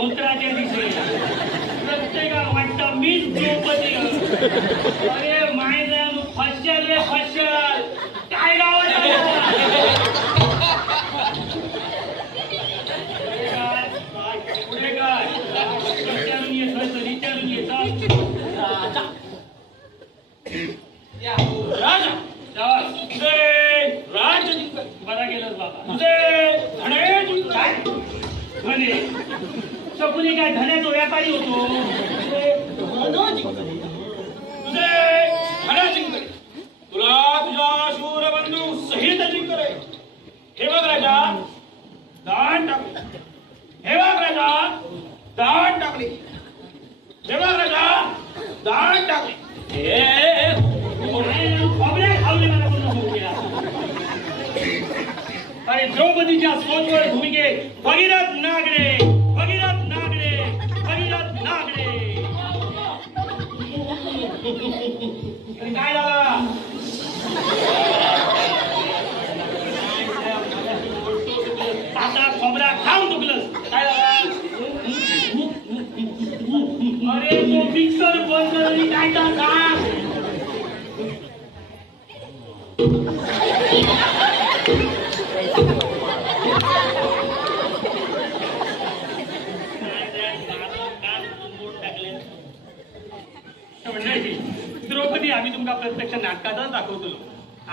धोत्राच्या दिशे प्रत्येकाला वाटतं मीच द्रौपदी. अरे माय फसल रे फसल काय गावात पुढे काय विचारून येत विचारून येतात राजा राज बरा गेलास बाबा तुझे काय म्हणे शकुनी काय धन्याचा व्यापारी होतो तुझे धना जिंकले तुला तुझा शूर बंधू सहित जिंकले. हे बघ राजा दान टाकले. हे बघ राजा दान टाकले. हे बघ राजा दान टाकले. अरे द्रौपदीच्या सोनवळ भूमिके भगीरथ नागडे भगीरथ नागडे भगीरथ नागडे. काय झाला आता खोबरा खाऊन दुखलंस काय झाला. अरे तो मिक्सर बंद करून काय का द्रौपदी आम्ही तुमका प्रत्यक्ष नाटकातच दाखवतो.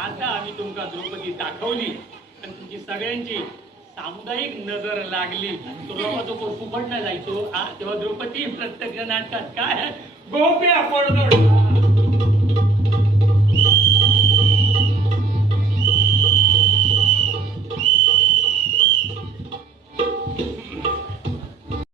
आता आम्ही तुमका द्रौपदी दाखवली आणि तुमची सगळ्यांची सामुदायिक नजर लागली. तुला तो फुकट नाही जायचो तेव्हा द्रौपदी प्रत्यक्ष नाटकात काय गोप्या पडदोड